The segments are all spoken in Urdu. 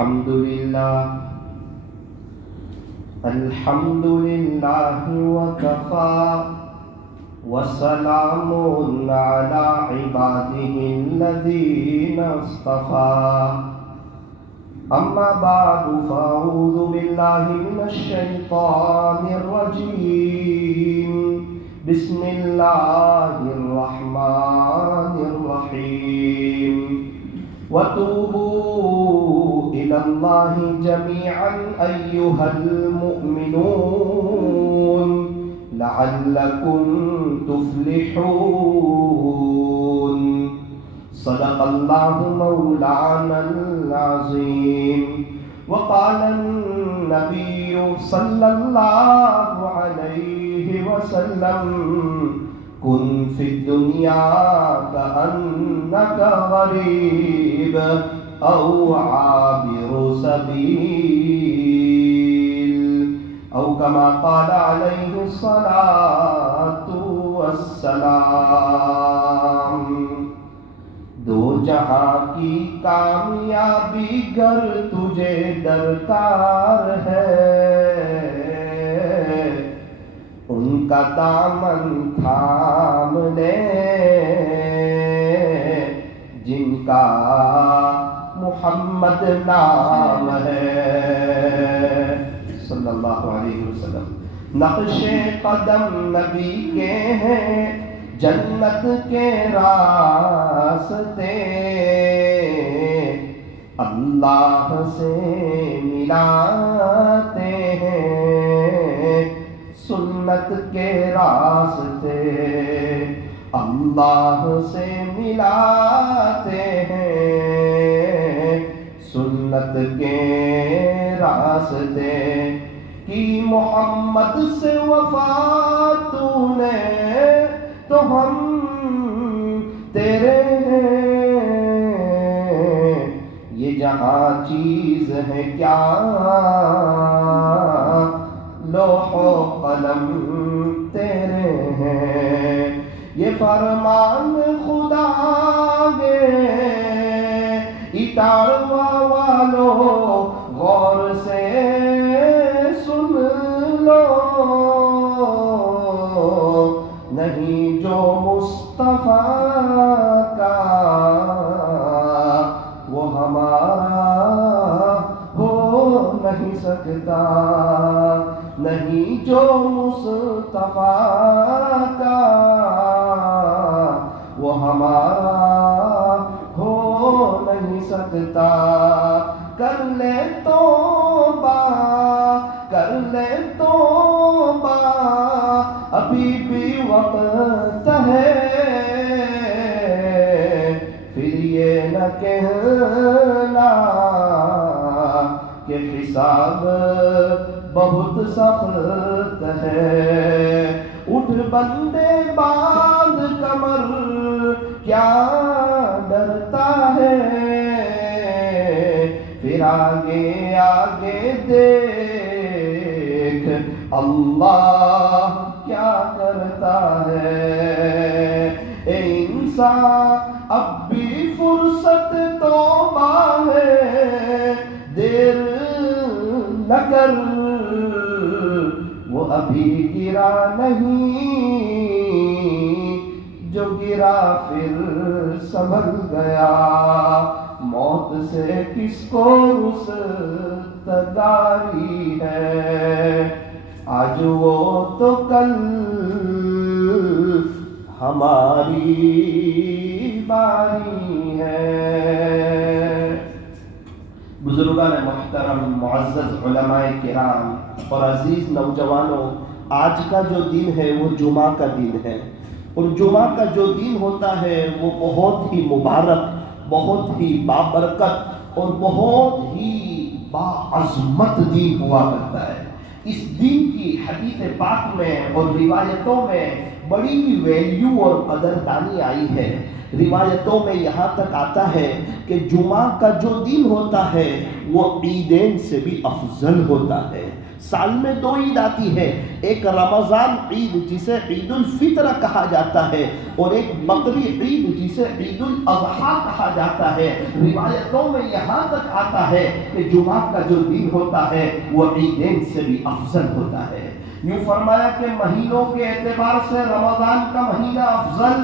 الحمد لله وكفى وسلام على عباده الذين اصطفى أما بعد فأعوذ بالله من الشيطان الرجيم بسم الله الرحمن الرحيم وتوبوا إلى الله جميعا أيها المؤمنون لعلكم تفلحون صدق الله مولانا العظيم وقال النبي صلى الله عليه وسلم كن في الدنيا كأنك غريب أو عابر سبيل أو كما قال عليه الصلاة والسلام دو جہاں کی کامیابی گر تجھے درکار ہے ان کا دامن تھام لے جن کا محمد نام ہے صلی اللہ علیہ وسلم نقش قدم نبی کے ہیں جنت کے راستے اللہ سے ملاتے ہیں سنت کے راستے اللہ سے ملاتے ہیں سنت کے راستے کی محمد سے وفا تو نے تو ہم تیرے ہیں یہ جہاں چیز ہے کیا لوح و قلم تیرے ہیں یہ فرمان خدا گے اٹاروا والو غور سے سن لو نہیں جو مصطفیٰ کا وہ ہمارا ہو نہیں سکتا نہیں جو مصطفیٰ کا وہ ہمارا ہو نہیں سکتا کر لے توبہ کر لے توبہ ابھی بھی وقت ہے پھر یہ نہ کہنا کہ حساب بہت سخت ہے اٹھ بندے باندھ کمر کیا ڈرتا ہے پھر آگے آگے دیکھ اللہ کیا کرتا ہے اے انسان اب بھی فرصت توبہ ہے دیر نہ کر وہ ابھی گرا نہیں جو گرا پھر سنبھل گیا موت سے کس کو رستگاری ہے آج وہ تو کل ہماری باری ہے بزرگان محترم معزز علماء کرام اور عزیز نوجوانوں آج کا جو دن ہے وہ جمعہ کا دن ہے اور جمعہ کا جو دن ہوتا ہے وہ بہت ہی مبارک بہت ہی بابرکت اور بہت ہی باعظمت دن ہوا کرتا ہے اس دن کی حدیث پاک میں اور روایتوں میں بڑی ویلیو اور قدردانی آئی ہے روایتوں میں یہاں تک آتا ہے کہ جمعہ کا جو دن ہوتا ہے وہ عیدین سے بھی افضل ہوتا ہے سال میں 2 عید آتی ہے، ایک رمضان عید جسے عید الفطر کہا جاتا ہے، اور ایک بقری عید جسے عید الاضحیٰ کہا جاتا ہے۔ روایتوں میں یہاں تک آتا ہے کہ جمعہ کا جو دن ہوتا ہے وہ عیدین سے بھی افضل ہوتا ہے۔ یوں فرمایا کہ مہینوں کے اعتبار سے رمضان کا مہینہ افضل،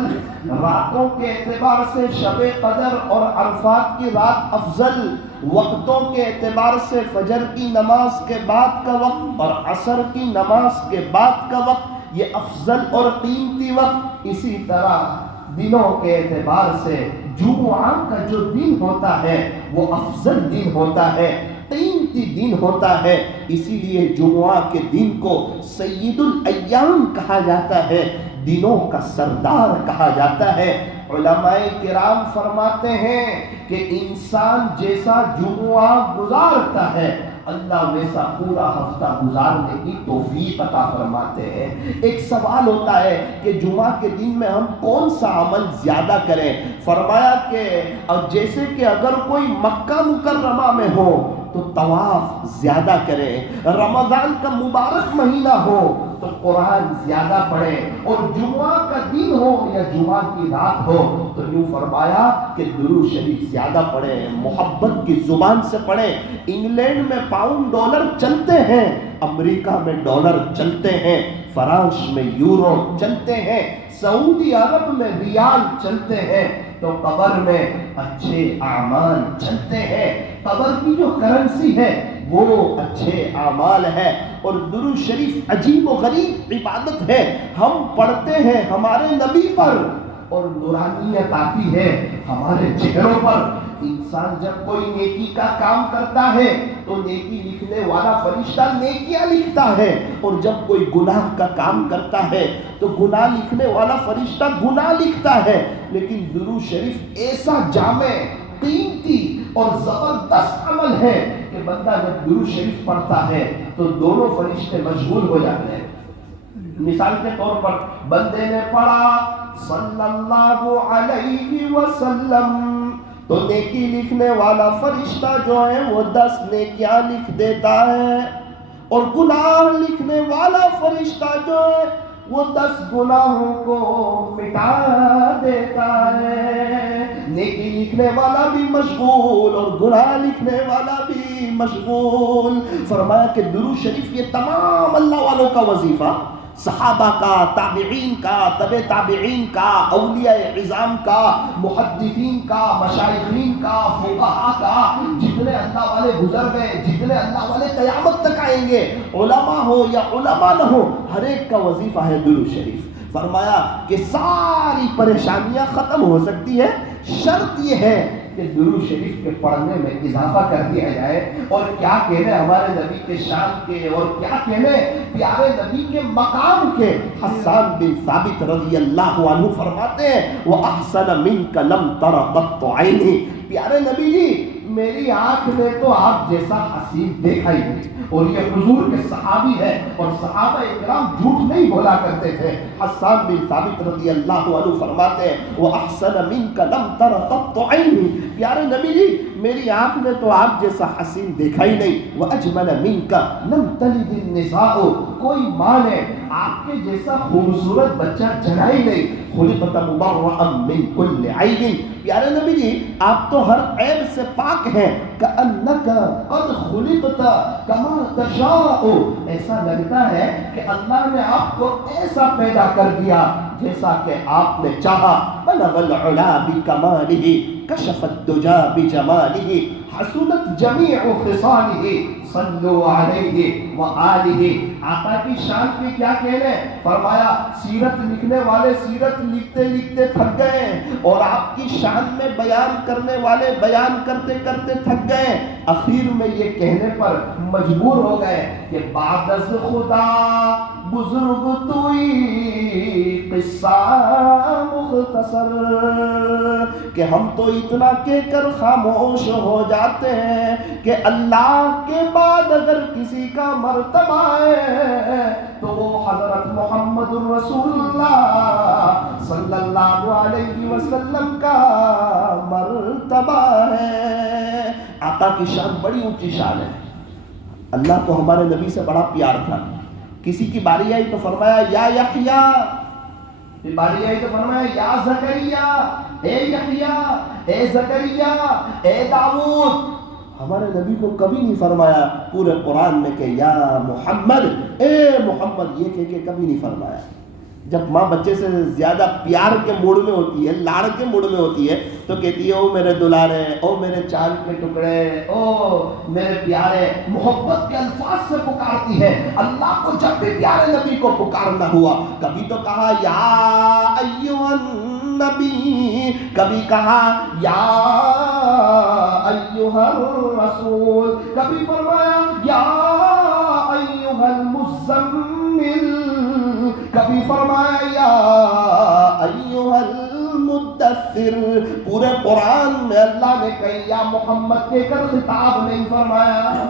راتوں کے اعتبار سے شب قدر اور عرفات کی رات افضل، وقتوں کے اعتبار سے فجر کی نماز کے بعد کا وقت اور عصر کی نماز کے بعد کا وقت یہ افضل اور قیمتی وقت، اسی طرح دنوں کے اعتبار سے جمعہ کا جو دن ہوتا ہے وہ افضل دن ہوتا ہے، قیمتی دن ہوتا ہے۔ اسی لیے جمعہ کے دن کو سید الایام کہا جاتا ہے، دنوں کا سردار کہا جاتا ہے۔ علماء کرام فرماتے ہیں کہ انسان جیسا جمعہ گزارتا ہے اللہ ویسا پورا ہفتہ گزارنے کی توفیق عطا فرماتے ہیں۔ ایک سوال ہوتا ہے کہ جمعہ کے دن میں ہم کون سا عمل زیادہ کریں؟ فرمایا کہ جیسے کہ اگر کوئی مکہ مکرمہ میں ہو تو طواف زیادہ کریں، رمضان کا مبارک مہینہ ہو تو قرآن زیادہ پڑھیں، اور جمعہ کا دن ہو یا جمعہ کی رات ہو تو یوں فرمایا کہ درود شریف زیادہ پڑھیں، محبت کی زبان سے پڑھیں۔ انگلینڈ میں پاؤنڈ ڈالر چلتے ہیں، امریکہ میں ڈالر چلتے ہیں، فرانس میں یورو چلتے ہیں، سعودی عرب میں ریال چلتے ہیں، تو قبر میں اچھے اعمال چلتے ہیں۔ قبر کی جو کرنسی ہے وہ اچھے اعمال ہے، اور درود شریف عجیب و غریب عبادت ہے۔ ہم پڑھتے ہیں ہمارے نبی پر اور نورانیت آتی ہے ہمارے چہروں پر۔ انسان جب کوئی نیکی کا کام کرتا ہے تو نیکی لکھنے والا فرشتہ نیکیاں لکھتا ہے، اور جب کوئی گناہ کا کام کرتا ہے تو گناہ لکھنے والا فرشتہ گناہ لکھتا ہے۔ لیکن درود شریف ایسا جامع، قیمتی اور زبردست عمل ہے کہ بندہ جب درود شریف پڑھتا ہے تو دونوں فرشتے مشغول ہو جاتے ہیں۔ مثال کے طور پر بندے نے پڑھا صلی اللہ علیہ وسلم تو نیکی لکھنے والا فرشتہ جو ہے وہ 10 نیکیاں لکھ دیتا ہے، اور گناہ لکھنے والا فرشتہ جو ہے وہ 10 گناہوں کو مٹا دیتا ہے۔ نیکی لکھنے والا بھی مشغول اور گناہ لکھنے والا بھی مشغول۔ فرمایا کہ درود شریف یہ تمام اللہ والوں کا وظیفہ، صحابہ کا، تابعین کا، تبع تابعین کا، اولیاء عظام کا، محدثین کا، مشائخین کا، فقہاء کا، جتنے اللہ والے گزر گئے، جتنے اللہ والے قیامت تک آئیں گے، علماء ہو یا علماء نہ ہو، ہر ایک کا وظیفہ ہے درود شریف۔ فرمایا کہ ساری پریشانیاں ختم ہو سکتی ہے، شرط یہ ہے کہ درود شریف کے پڑھنے میں اضافہ کر دیا جائے۔ اور کیا کہنے ہمارے نبی کے شان کے، اور کیا کہنے پیارے نبی کے مقام کے۔ حسان بن ثابت رضی اللہ عنہ فرماتے ہیں وَأَحْسَنَ مِنْكَ لَمْ تَرَ قَطُّ عَيْنِي، پیارے نبی جی میری آنکھ نے تو آپ جیسا حسین دیکھا ہی نہیں۔ اور یہ حضور کے صحابی ہے، اور صحابہ اکرام جھوٹ نہیں بولا کرتے تھے۔ حسان بن ثابت رضی اللہ عنہ فرماتے ہیں وَأَحْسَنَ مِنْكَ لَمْ تَرَ قَطُّ عَيْنِي، پیارے نبی جی میری آنکھ نے تو آپ جیسا حسین دیکھا ہی نہیں۔ وَأَجْمَلَ مِنْكَ لَمْ تَلِدِ النِّسَاءُ، کوئی ماں نے آپ کے جیسا خوبصورت بچہ جنا ہی نہیں۔ خُلِقْتَ مُبَرَّأً مِنْ كُلِّ عَيْبٍ، پیارے نبی جی آپ تو ہر عیب سے پاک ہیں۔ كَأَنَّكَ قَدْ خُلِقْتَ كَمَا تَشَاءُ، ایسا لگتا ہے کہ اللہ نے آپ کو ایسا پیدا کر دیا جیسا کہ آپ نے چاہا۔ بَلَغَ الْعُلَا بِكَمَالِهِ كشف الدجى بجماله حسنت جميع خصاله صلوا علیہ وآلہ۔ آقا کی شان کے کیا کہنے، فرمایا سیرت لکھنے والے سیرت لکھتے لکھتے تھک گئے، اور آپ کی شان میں بیان کرنے والے بیان کرتے کرتے تھک گئے، اخیر میں یہ کہنے پر مجبور ہو گئے کہ بعد از خدا بزرگ توئی قصہ مختصر، کہ ہم تو اتنا کہہ کر خاموش ہو جاتے ہیں کہ اللہ کے بعد اگر کسی کا مرتبہ ہے تو وہ حضرت محمد الرسول اللہ صلی اللہ علیہ وسلم کا مرتبہ ہے۔ آقا کی شان بڑی اونچی شان ہے۔ اللہ کو ہمارے نبی سے بڑا پیار تھا. کسی کی باری آئی تو فرمایا یا یحییٰ، پھر باری آئی تو فرمایا یا زکریا، اے یحییٰ، اے زکریا، اے داؤد. ہمارے نبی کو کبھی نہیں فرمایا پورے قرآن میں کہ یا محمد، اے محمد، یہ کہ کبھی نہیں فرمایا. جب ماں بچے سے زیادہ پیار کے موڈ میں ہوتی ہے، لاڑ کے موڈ میں ہوتی ہے، تو کہتی ہے او میرے دلارے، او میرے چاند کے ٹکڑے، او میرے پیارے. محبت کے الفاظ سے پکارتی ہے. اللہ کو جب بھی پیارے نبی کو پکارنا ہوا، کبھی تو کہا یا ایھا النبی، کبھی کہا یا ایھا الرسول، کبھی فرمایا یا ایھا المزمل، کبھی فرمایا یا ایھا المدثر. پورے قرآن میں اللہ نے کہی یا محمد کہہ کر خطاب نہیں فرمایا.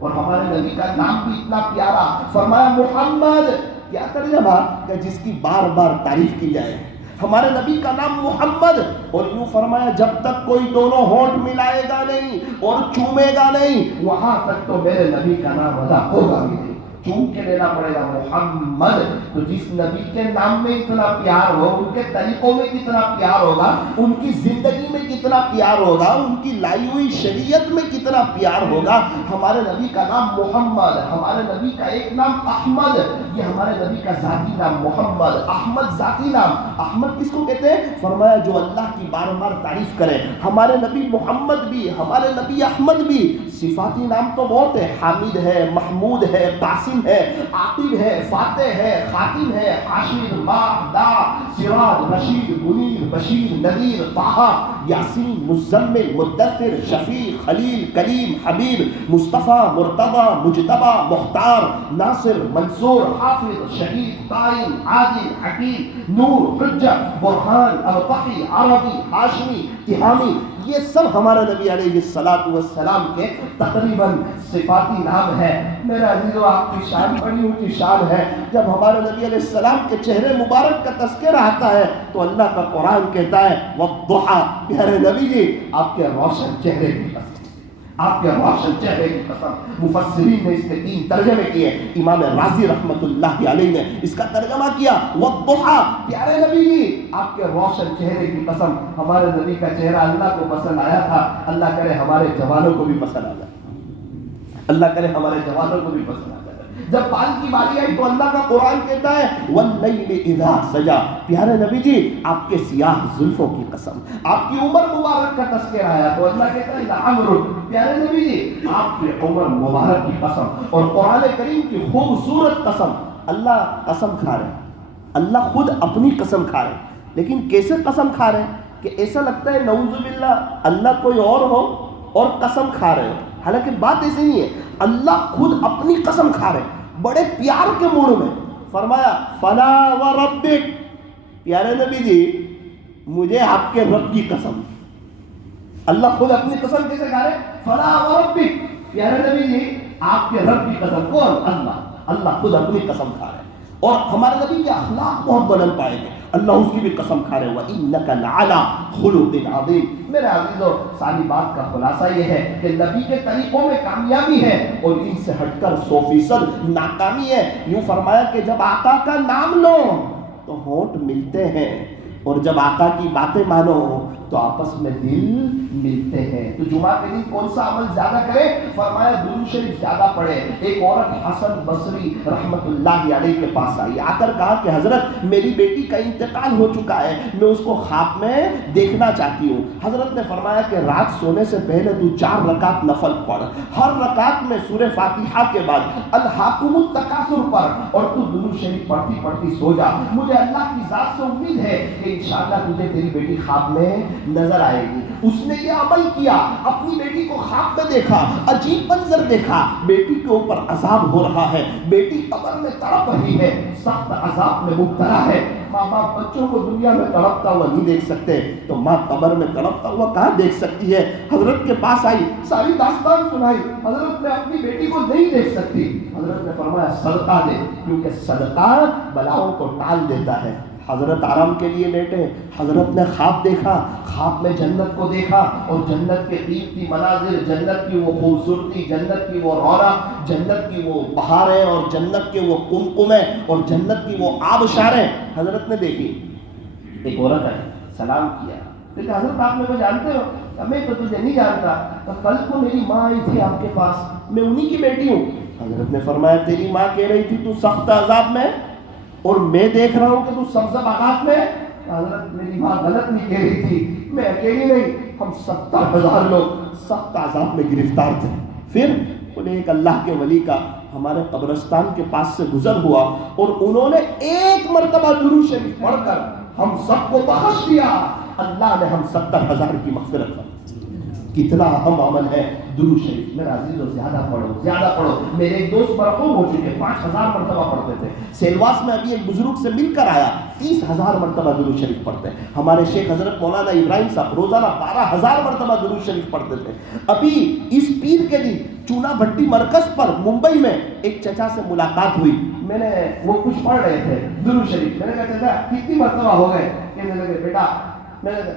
اور ہمارے نبی کا نام بھی اتنا پیارا، فرمایا محمد. کیا ترجمہ کہ جس کی بار بار تعریف کی جائے. ہمارے نبی کا نام محمد، اور یوں فرمایا جب تک کوئی دونوں ہونٹ ملائے گا نہیں اور چومے گا نہیں، وہاں تک تو میرے نبی کا نام ادا ہوگا بھی نہیں. چوم کے لینا پڑے گا محمد. تو جس نبی کے نام میں اتنا پیار ہو، ان کے طریقوں میں کتنا پیار ہوگا، ان کی زندگی میں کتنا پیار ہوگا، ان کی لائی ہوئی شریعت میں کتنا پیار ہوگا. ہمارے نبی کا نام محمد، ہمارے نبی کا ایک نام احمد، یہ ہمارے نبی کا ذاتی نام محمد. احمد ذاتی نام. احمد کس کو کہتے ہیں؟ فرمایا جو اللہ کی بار بار تعریف کرے. ہمارے نبی محمد بھی، ہمارے نبی احمد بھی. صفاتی نام تو بہت ہے، حامد ہے، محمود ہے، قاسم ہے، عاقب ہے، فاتح ہے، خاتم ہے، حاشر، ماہدہ، سراج، رشید، منیر، بشیر، نذیر، طٰہٰ، یاسین، مزمل، مدثر، شفیع، خلیل، کلیم، حبیب، مصطفیٰ، مرتضیٰ، مجتبیٰ، مختار، ناصر، منصور، حافظ، شہید، قائم، عادل، حکیم، نور، حجت، برہان، القی، عربی، ہاشمی، تہامی. یہ سب ہمارے نبی علیہ الصلوۃ والسلام کے تقریباً صفاتی نام ہے. میرا عزیزو، آپ کی شان بڑی اونچی شان ہے. جب ہمارے نبی علیہ السلام کے چہرے مبارک کا تذکرہ آتا ہے تو اللہ کا قرآن کہتا ہے والضحیٰ. پیارے نبی جی، آپ کے روشن چہرے کی قسم، آپ کے روشن چہرے کی قسم. مفسرین نے اس کے 3 ترجمے کیے. امام رازی رحمۃ اللہ علیہ نے اس کا ترجمہ کیا والضحیٰ. پیارے نبی جی، آپ کے روشن چہرے کی قسم. ہمارے نبی کا چہرہ اللہ کو پسند آیا تھا. اللہ کرے ہمارے جوانوں کو بھی پسند آ جائے. اللہ کرے ہمارے جوانوں کو بھی پسند آ جائے. جب بال کی باری آئی تو اللہ کا قرآن کہتا ہے واللیل اذا سجا. پیارے نبی جی، آپ کے سیاہ زلفوں کی قسم. آپ کی عمر مبارک کا تذکرہ آیا تو اللہ کہتا ہے لعمر. پیارے نبی جی، آپ کی عمر مبارک کی قسم. اور قرآن کریم کی خوبصورت قسم. اللہ قسم کھا رہے ہیں، اللہ خود اپنی قسم کھا رہے ہیں. لیکن کیسے قسم کھا رہے ہیں کہ ایسا لگتا ہے نعوذ باللہ اللہ کوئی اور ہو اور قسم کھا رہے ہو. حالانکہ بات ایسی نہیں ہے. اللہ خود اپنی قسم کھا رہے ہیں بڑے پیار کے موڑ میں. فرمایا فلا وربک. پیارے نبی جی، مجھے آپ کے رب کی قسم. اللہ خود اپنی قسم کیسے کھا رہے؟ فلا وربک. پیارے نبی جی، آپ کے رب کی قسم. کون؟ اللہ. اللہ خود اپنی قسم کھا رہے ہیں. اور ہمارے نبی کے اخلاق بہت بلند پائے گئے. اللہ اس کی بھی قسم کھا رہے. وَإِنَّكَ لَعَلَىٰ خُلُقٍ عَظِيمٍ. میرے عزیزو، ساری بات کا خلاصہ یہ ہے کہ نبی کے طریقوں میں کامیابی ہے اور ان سے ہٹ کر 100% ناکامی ہے. یوں فرمایا کہ جب آقا کا نام لو تو ہونٹ ملتے ہیں، اور جب آقا کی باتیں مانو تو آپس میں دل ملتے ہیں. تو جمعہ کے دن کون سا عمل زیادہ کرے؟ فرمایا درود شریف زیادہ پڑھے. ایک عورت حسن بصری رحمت اللہ علیہ کے پاس آئی، آ کر کہا کہ حضرت میری بیٹی کا انتقال ہو چکا ہے، میں اس کو خواب میں دیکھنا چاہتی ہوں. حضرت نے فرمایا کہ رات سونے سے پہلے تو 4 رکعت نفل پڑھ. ہر رکعت میں سورہ فاتحہ کے بعد الہاکم التکاثر پڑھ اور تو درود شریف پڑھتی پڑھتی سو جا. مجھے اللہ کی ذات سے امید ہے کہ انشاءاللہ تجھے تیری بیٹی خواب میں نظر آئے گی. اس نے یہ عمل کیا، اپنی بیٹی کو خواب میں دیکھا، عجیب منظر دیکھا. بیٹی کے اوپر عذاب ہو رہا ہے، بیٹی قبر میں تڑپ رہی ہے، سخت عذاب میں مبتلا ہے. ماں باپ بچوں کو دنیا میں تڑپتا ہوا نہیں دیکھ سکتے تو ماں قبر میں تڑپتا ہوا کہاں دیکھ سکتی ہے؟ حضرت کے پاس آئی، ساری داستان سنائی. حضرت نے اپنی بیٹی کو نہیں دیکھ سکتی. حضرت نے فرمایا صدقہ دے، کیونکہ صدقہ بلاؤں کو ٹال دیتا ہے. حضرت آرام کے لیے لیٹے، حضرت نے خواب دیکھا، خواب میں جنت کو دیکھا اور جنت کے قیمتی مناظر، جنت کی وہ خوبصورتی، جنت کی وہ رونق، جنت کی وہ بہاریں اور جنت کے وہ قمقمیں اور جنت کی وہ آبشاریں حضرت نے دیکھی۔ ایک عورت ہے، سلام کیا، کہ حضرت آپ مجھے جانتے ہو؟ میں تو تجھے نہیں جانتا، کل کو میری ماں آئی تھی آپ کے پاس، میں انہی کی بیٹی ہوں۔ حضرت نے فرمایا تیری ماں کہہ رہی تھی تو سخت عذاب میں، اور میں دیکھ رہا ہوں کہ تو سبز باغات میں۔ حضرت میری ماں غلط نہیں کہہ رہی تھی، میں اکیلی نہیں، ہم 70,000 لوگ سخت عذاب میں گرفتار تھے۔ پھر انہیں ایک اللہ کے ولی کا ہمارے قبرستان کے پاس سے گزر ہوا اور انہوں نے ایک مرتبہ درود شریف پڑھ کر ہم سب کو بخش دیا، اللہ نے ہم 70,000 کی مغفرت کی۔ کتنا اہم عمل ہے درود شریف۔ میرا عزیزو زیادہ پڑھو، زیادہ پڑھو۔ میرے ایک دوست مرحوم ہو چکے، 5,000 مرتبہ پڑھتے تھے۔ سیلواس میں ابھی ایک بزرگ سے مل کر آیا، 30,000 مرتبہ درود شریف پڑھتے ہیں۔ ہمارے شیخ حضرت مولانا ابراہیم صاحب روزانہ 12,000 مرتبہ درود شریف پڑھتے تھے۔ ابھی اس پیر کے دن چونا بھٹی مرکز پر ممبئی میں ایک چچا سے ملاقات ہوئی، میں نے وہ کچھ پڑھ رہے تھے درود شریف، میں نے کہا چچا کتنی مرتبہ ہو گئے؟ کہنے لگے بیٹا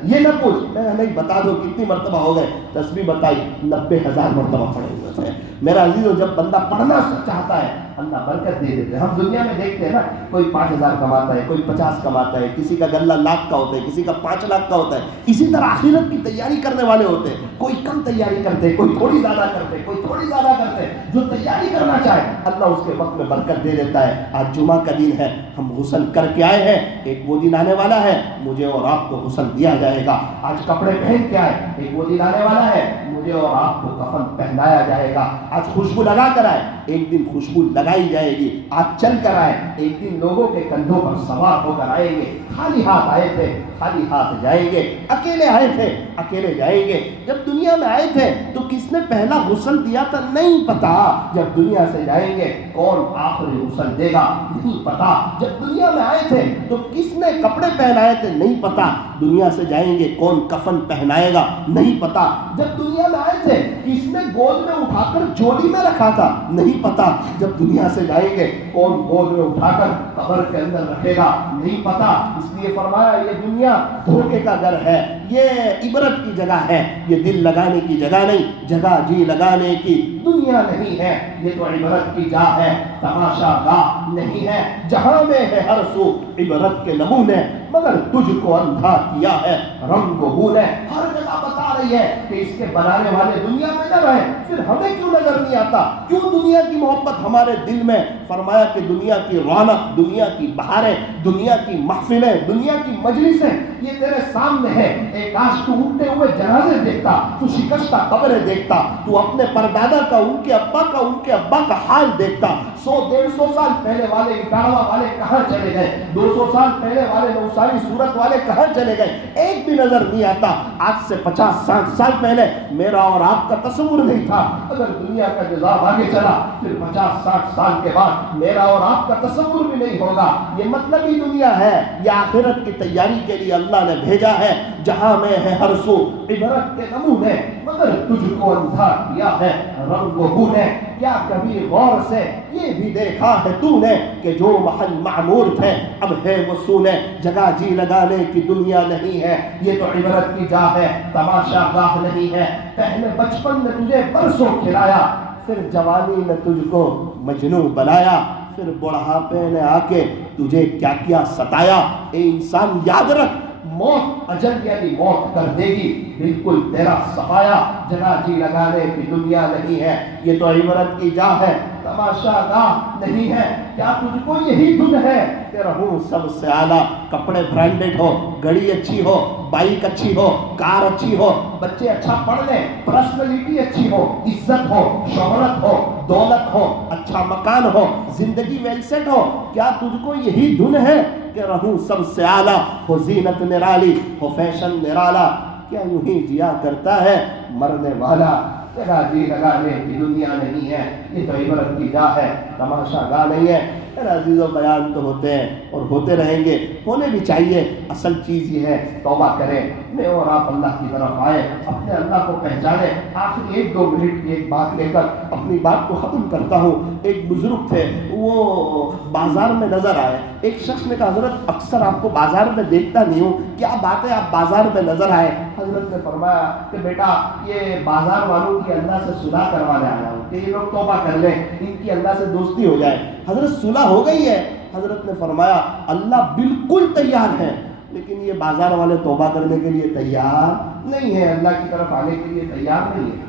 یہ نہ پوچھ، میں نے نہیں بتا دو کتنی مرتبہ ہو گئے۔ تسبیح بتائی، 90,000 مرتبہ پڑھے ہوئے تھے۔ میرا عزیزو جب بندہ پڑھنا چاہتا ہے اللہ برکت دے دیتے ہیں۔ ہم دنیا میں دیکھتے ہیں نا، کوئی 5,000 کماتا ہے، کوئی 50 کماتا ہے، کسی کا غلہ لاکھ کا ہوتا ہے، کسی کا 5 لاکھ کا ہوتا ہے۔ اسی طرح آخرت کی تیاری کرنے والے ہوتے ہیں، کوئی کم تیاری کرتے، کوئی تھوڑی زیادہ کرتے، کوئی تھوڑی زیادہ کرتے۔ جو تیاری کرنا چاہے اللہ اس کے وقت میں برکت دے دیتا ہے۔ آج جمعہ کا دن ہے، ہم غسل کر کے آئے ہیں، ایک وہ دن آنے والا ہے مجھے اور آپ کو غسل دیا جائے گا۔ آج کپڑے پہن کے آئے، ایک وہ دن آنے والا ہے مجھے اور آپ کو کفن پہنایا جائے گا۔ آج خوشبو لگا کر آئے، ایک دن خوشبو لگائی جائے گی۔ آج چل کر آئے، ایک دن لوگوں کے کندھوں پر سوار ہو کر آئیں گے۔ خالی ہاتھ آئے تھے، خالی ہاتھ جائیں گے، اکیلے آئے تھے، اکیلے جائیں گے۔ جب دنیا میں آئے تھے تو کس نے پہلا غسل دیا تھا نہیں پتا، جب دنیا سے جائیں گے کون آخری غسل دے گا نہیں پتا۔ جب دنیا میں آئے تھے تو کس نے کپڑے پہنائے تھے نہیں پتا، دنیا سے جائیں گے کون کفن پہنائے گا نہیں پتا۔ جب دنیا میں آئے تھے کس نے گود میں اٹھا کر جوڑی میں رکھا تھا نہیں پتا، جب دنیا سے جائیں گے کون گود میں اٹھا کر قبر کے اندر رکھے گا نہیں پتا۔ اس لیے فرمایا یہ دنیا دھوکے کا گھر ہے، یہ عبرت کی جگہ ہے، یہ دل لگانے کی جگہ نہیں، جگہ جی لگانے کی دنیا نہیں ہے۔ یہ تو عبرت کی جا ہے، تماشا گاہ نہیں ہے۔ جہاں میں ہے ہر سو عبرت کے نمونے، مگر تجھ کو اندھا کیا ہے رنگ و بو نے۔ ہر جگہ بتا رہی ہے کہ اس کے بنانے والے دنیا میں نہ رہے، پھر ہمیں کیوں نظر نہیں آتا؟ کیوں دنیا کی محبت ہمارے دل میں؟ فرمایا کہ دنیا کی رونق، دنیا کی بہاریں، دنیا کی محفلیں، دنیا کی مجلسیں یہ تیرے سامنے ہے۔ ایک کاش تو اٹھتے ہوئے جنازے دیکھتا، تو شکستہ قبریں دیکھتا، تو اپنے پردادا کا، ان کے ابا کا حال دیکھتا۔ 100-150 سال پہلے والے اٹاڑوا والے کہاں چلے گئے؟ 200 سال پہلے والے نوساری صورت والے کہاں چلے گئے؟ ایک بھی نظر نہیں آتا۔ آج سے 50-60 سال پہلے میرا اور آپ کا تصور نہیں تھا، اگر دنیا کا نظام آگے چلا پھر 50-60 سال کے بعد میرا اور آپ کا تصور بھی نہیں ہوگا۔ یہ مطلب ہی دنیا ہے، یہ آخرت کی تیاری کے لیے اللہ نے بھیجا ہے۔ جہاں میں ہے ہر سو عبرت کے نمونے، مگر تجھ کو اندھا کیا ہے رنگ و بو نے۔ کیا کبھی غور سے یہ بھی دیکھا ہے تو نے کہ جو محل معمور تھے اب ہے وہ سونے؟ جگہ جی لگانے کی دنیا نہیں ہے، یہ تو عبرت کی جا ہے، تماشا گاہ نہیں ہے۔ پہلے بچپن نے تجھے برسوں کھلایا، پھر جوانی نے تجھ کو مجنوں بنایا، پھر بڑھاپے نے آ کے تجھے کیا کیا ستایا۔ اے انسان یاد رکھ، موت اجل یعنی موت کر دے گی بالکل تیرا صفایا۔ جگہ جی لگانے کی دنیا نہیں ہے، یہ تو عبرت کی جا ہے، تماشا گاہ نہیں ہے۔ کیا تجھ کو یہی دن ہے کہ رہوں سب سے اعلیٰ؟ کپڑے برانڈڈ ہو، گڑی اچھی ہو، بائک اچھی ہو، کار اچھی ہو، بچے اچھا پڑھ لیں، پرسنالٹی اچھی ہو، عزت ہو، شہرت ہو، دولت ہو، اچھا مکان ہو، زندگی ویل سیٹ ہو، کیا تجھ کو یہی دن ہے کہ رہوں سب سے اعلیٰ؟ ہو زینت نرالی، ہو فیشن نرالا، کیا یوں ہی جیا کرتا ہے مرنے والا؟ جگہ جی لگانے کی دنیا نہیں ہے، یہ تو عبرت کی جا ہے، تماشا گاہ نہیں ہے۔ میرے عزیزوں بیان تو ہوتے ہیں اور ہوتے رہیں گے، ہونے بھی چاہیے. اصل چیز یہ ہے توبہ کریں، میں اور آپ اللہ کی طرف آئیں، اپنے اللہ کو پہچانیں. آخر 1-2 منٹ کی ایک بات لے کر اپنی بات کو ختم کرتا ہوں. ایک بزرگ تھے، وہ بازار میں نظر آئے. ایک شخص نے کہا حضرت اکثر آپ کو بازار میں دیکھتا نہیں ہوں، کیا بات ہے آپ بازار میں نظر آئے؟ حضرت نے فرمایا کہ بیٹا یہ بازار والوں کی اللہ سے صلح کروانے آیا ہوں کہ یہ لوگ توبہ کر لیں، ان کی اللہ سے دوستی ہو جائے. حضرت صلح ہو گئی ہے؟ حضرت نے فرمایا اللہ بالکل تیار ہے، لیکن یہ بازار والے توبہ کرنے کے لیے تیار نہیں ہے، اللہ کی طرف آنے کے لیے تیار نہیں ہے.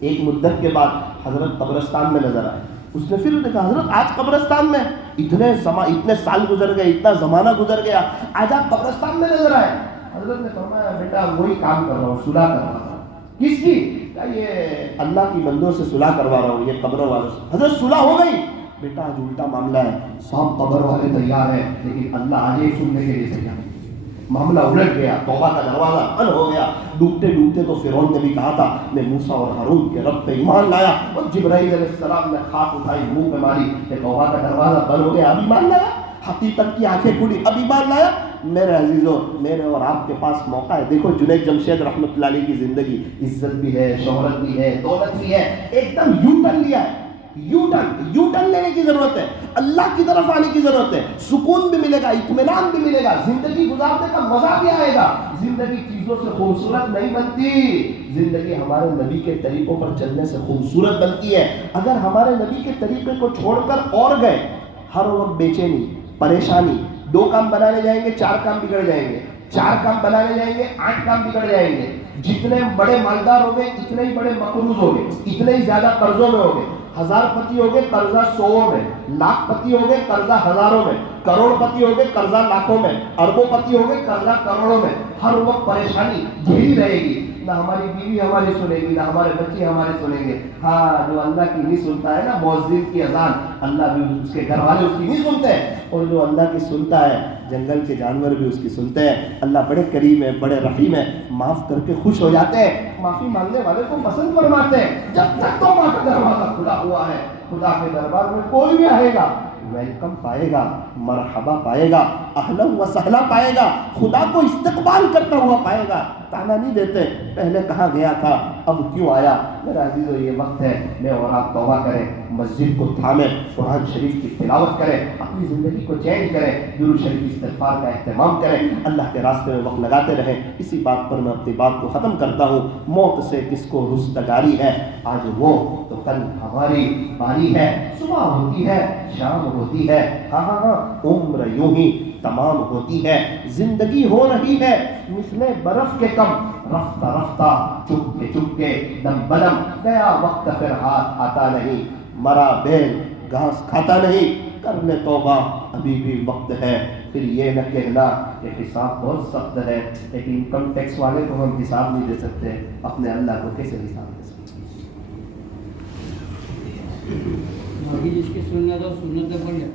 ایک مدت کے بعد حضرت قبرستان میں نظر آئے. اس نے پھر دیکھا حضرت آج قبرستان میں اتنے سال گزر گئے، اتنا زمانہ گزر گیا، آج آپ قبرستان میں نظر آئے. حضرت نے فرمایا بیٹا وہی کام کر رہا ہوں، صلح کر رہا ہوں. کس کی؟ یہ اللہ کی بندوں سے صلح کروا رہا ہوں، یہ قبر والوں سے. حضرت صلح ہو گئی؟ بیٹا آج الٹا معاملہ ہے، سب قبر والے تیار ہیں لیکن اللہ آج ایک سننے کے لیے تیار ہے. معاملہ الٹ گیا، توبہ کا دروازہ بند ہو گیا. ڈوبتے ڈوبتے تو فرعون نے بھی کہا تھا میں موسیٰ اور ہارون کے رب پہ ایمان لایا، اور جبرائیل علیہ السلام نے خاک اٹھائی منہ پہ ماری کہ توبہ کا دروازہ بند ہو گیا، اب ایمان لایا. حقیقت کی آنکھیں کھلی، اب ایمان لایا. میرے عزیزوں میرے اور آپ کے پاس موقع ہے. دیکھو جنید جمشید رحمۃ اللہ علیہ کی زندگی، عزت بھی ہے، شہرت بھی ہے، دولت بھی ہے، ایک دم یو ٹرن لیا ہے. یو ٹرن لینے کی ضرورت ہے، اللہ کی طرف آنے کی ضرورت ہے. سکون بھی ملے گا، اطمینان بھی ملے گا، زندگی گزارنے کا مزہ بھی آئے گا. زندگی چیزوں سے خوبصورت نہیں بنتی، زندگی ہمارے نبی کے طریقوں پر چلنے سے خوبصورت بنتی ہے. اگر ہمارے نبی کے طریقے کو چھوڑ کر اور گئے، ہر وقت بے چینی، پریشانی، 2 کام بنانے جائیں گے 4 کام بگڑ جائیں گے، 4 کام بنانے جائیں گے 8 کام بگڑ جائیں گے. جتنے بڑے مالدار ہو گئے اتنے ہی بڑے مقروض ہو گئے، اتنے ہی زیادہ قرضوں میں ہو گئے. 1000 پتی ہو گئے قرضہ 100 میں، لاکھ پتی ہو گئے قرضہ ہزاروں میں، کروڑ پتی ہو گئے قرضہ لاکھوں میں، اربوں پتی ہو گئے قرضہ کروڑوں میں. ہر وقت پریشانی گھیری رہے گی، نہ ہماری بیوی ہماری سنے گی، نہ ہمارے بچے ہمارے سنیں گے. ہاں جو اللہ کی نہیں سنتا ہے نا، مؤذن کی اذان، اللہ بھی اس کے گھر والے اس کی نہیں سنتے ہیں. اور جو اللہ کی سنتا ہے جنگل کے جانور بھی اس کی سنتے ہیں. اللہ بڑے کریم ہے، بڑے رحیم ہے، معاف کر کے خوش ہو جاتے ہیں، معافی مانگنے والے کو پسند فرماتے ہیں. جب تک توبہ کا دروازہ کھلا ہوا ہے، خدا کے دربار میں کوئی بھی آئے گا ویلکم پائے گا، مرحبا پائے گا، اہلا و سہلا پائے گا، خدا کو استقبال کرتا ہوا پائے گا. تانا نہیں دیتے پہلے کہاں گیا تھا اب کیوں آیا. میرا عزیزو یہ وقت ہے میں اور آپ توبہ کریں، مسجد کو تھامیں، قرآن شریف کی تلاوت کریں، اپنی زندگی کو چینج کریں، درود شریف استغفار کا اہتمام کریں، اللہ کے راستے میں وقت لگاتے رہیں. اسی بات پر میں اپنی بات کو ختم کرتا ہوں. موت سے کس کو رستگاری ہے، آج وہ تو کل ہماری باری ہے. صبح ہوتی ہے شام ہوتی ہے، ہاں عمر یوں ہی تمام ہوتی ہے. زندگی ہو رہی ہے مثل برف کے کم، رفتہ رفتہ چپ کے دم بدم گیا وقت پھر ہاتھ آتا نہیں. مرا بیل گھاس کھاتا نہیں، کر لے توبہ ابھی بھی وقت ہے. پھر یہ نہ کہنا کہ حساب بہت سخت ہے، لیکن انکم ٹیکس والے کو ہم حساب نہیں دے سکتے، اپنے اللہ کو کیسے حساب دے سکتے؟ جس کی سنت ہے سنت پڑھ لے.